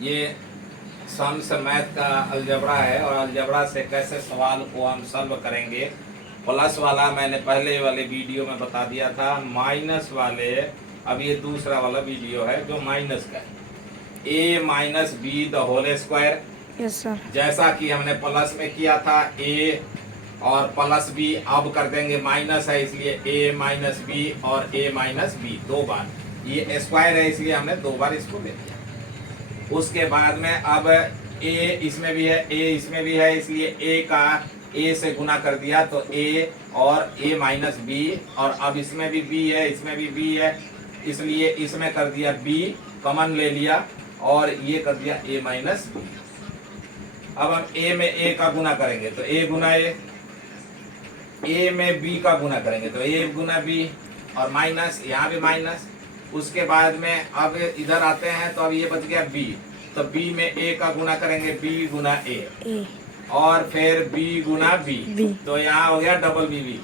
ये sums math का algebra है और अलजबरा से कैसे सवाल को हम सॉल्व करेंगे। प्लस वाला मैंने पहले वाले वीडियो में बता दिया था, माइनस वाले अब ये दूसरा वाला वीडियो है जो माइनस का है। a minus B the whole square, yes sir. जैसा कि हमने प्लस में किया था a और प्लस बी, अब कर देंगे माइनस है इसलिए a माइनस बी और a माइनस बी दो बार, ये स्क्वायर है इसलिए हमने दो बार इसको ले लिया। उसके बाद में अब a इसमें भी है, a इसमें भी है, इसलिए a का a से गुना कर दिया तो a और a माइनस बी, और अब इसमें भी b है, इसमें भी b है, इसलिए इसमें कर दिया b कॉमन ले लिया और ये कर दिया a माइनस बी। अब हम a में a का गुना करेंगे तो a गुना a में b का गुना करेंगे तो a गुना b और माइनस, यहाँ भी माइनस। उसके बाद में अब इधर आते हैं तो अब ये बच गया b, तो b में a का गुना करेंगे b गुना a और फिर b गुना b, तो यहाँ हो गया डबल b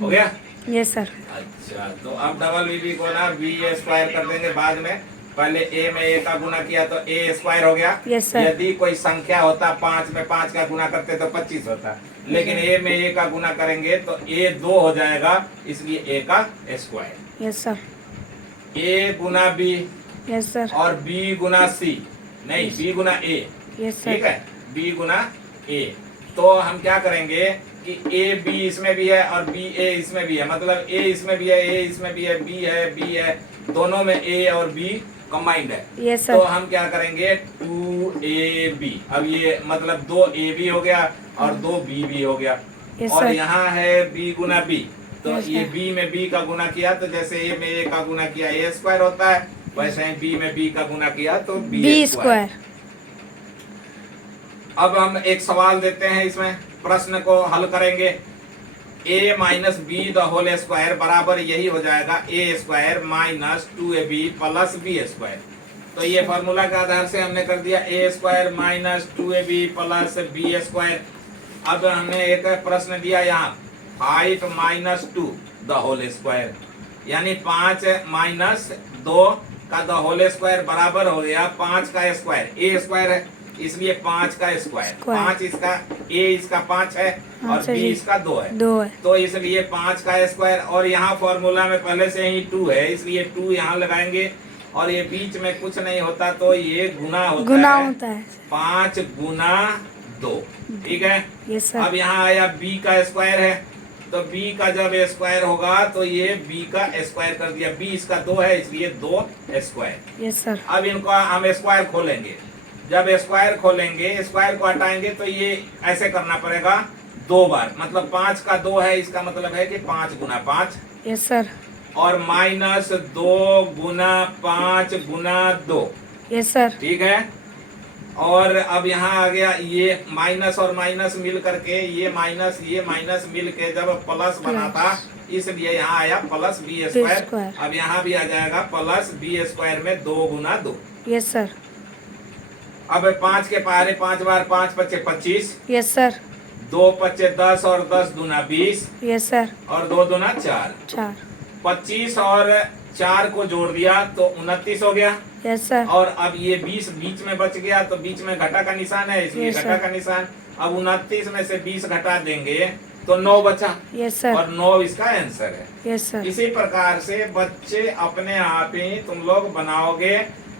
हो गया। Yes sir. अच्छा, तो अब डबल b को ना b स्क्वायर कर देंगे बाद में। पहले a में a का गुना किया तो a स्क्वायर हो गया। Yes sir. यदि कोई संख्या होता 5 में 5 का गुना करते तो 25 होता, लेकिन a में a का गुना करेंगे तो a 2 हो जाएगा, इसलिए a का square. Yes sir. a Guna b yes sir. और b गुना c, नहीं b Guna a, yes sir. ठीक है, b गुना a। तो हम क्या करेंगे कि a b इसमें भी है और b a इसमें भी है, मतलब a इसमें भी है, a इसमें भी है, b है, दोनों में a और b कंबाइंड है। Yes sir. तो हम क्या करेंगे 2ab, अब ये मतलब 2ab हो गया और 2b हो गया। यस और सर। यहाँ है b गुना b, तो यस ये सर। b में b का गुना किया तो जैसे a में a का गुना किया a स्क्वायर होता है, वैसे ही b में b का गुना किया तो b स्क्वायर। अब हम एक सवाल देते हैं, इसमें प्रश्न को हल करेंगे। a minus B the whole square बराबर यही हो जाएगा a square minus 2ab plus b square. तो ये फॉर्मूला के आधार से हमने कर दिया a square minus 2ab plus b square. अब हमने एक प्रश्न दिया यहाँ 5 माइनस 2 द होल स्क्वायर, यानी 5 माइनस 2 का द होल स्क्वायर बराबर हो गया 5 का स्क्वायर, a स्क्वायर है इसलिए 5 का स्क्वायर, 5 इसका a इसका 5 है और b इसका 2 है, तो इसलिए 5 का स्क्वायर। और यहाँ फॉर्मूला में पहले से ही 2 है इसलिए 2 यहाँ लगाएंगे और ये बीच में कुछ नहीं होता तो ये गुना होता है 5 गुना 2, ठीक है। Yes sir. अब यहाँ आया b का स्क्वायर है तो b का जब स्क्वायर होगा तो ये b का स्क्वायर कर दिया, b इसका 2 है इसलिए 2 स्क्वायर। Yes sir. अब इनको हम स्क्वायर खोलेंगे, जब स्क्वायर खोलेंगे स्क्वायर को हटाएंगे तो ये ऐसे करना पड़ेगा 2 बार, मतलब 5 का 2 है, इसका मतलब है कि 5 गुना 5। Yes sir. और माइनस 2 गुना 5 गुना 2, यस सर। ठीक है। और अब यहाँ आ गया ये माइनस और माइनस मिल करके ये माइनस मिल के जब प्लस बना था इसलिए यहाँ आया प्लस बी स्क्वायर। अब यहाँ भी आ जाएगा प्लस बी स्क्वायर में 2 गुना 2। Yes sir. अब 5 के पहाड़े 5 बार 5 पच्चे 25। Yes sir. 2 पच्चे 10 और 10 दूना 20। Yes sir. और 2 दूना 4। 25 और 4 को जोड़ दिया तो 29 हो गया। Yes sir. और अब ये 20 बीच में बच गया तो बीच में घटा का निशान है इसलिए घटा का निशान। अब 29 में से 20 घटा देंगे तो 9 बचा। Yes sir. और 9 इसका आंसर है। Yes sir. इसी प्रकार से बच्चे अपने आप ही तुम लोग बनाओगे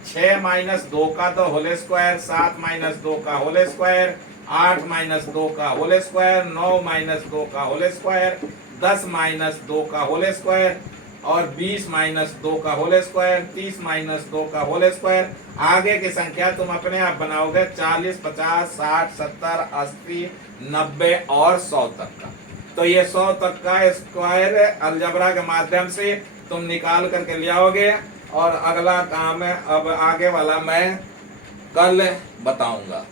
6 माइनस 2 का तो होल स्क्वायर, 7 माइनस 2 का होल स्क्वायर, 8 माइनस 2 का होल स्क्वायर, 9 माइनस 2 का होल स्क्वायर, 10 माइनस 2 का होल स्क्वायर और 20 माइनस 2 का होल स्क्वायर, 30 माइनस 2 का होल स्क्वायर। आगे की संख्या तुम अपने आप बनाओगे 40, 50, 60, 70, 80, 90 और 100 तक का। तो ये 100 तक का स्क्वायर अलजबरा के माध्यम से तुम निकाल करके ले आओगे और अगला काम अब आगे वाला मैं कल बताऊंगा।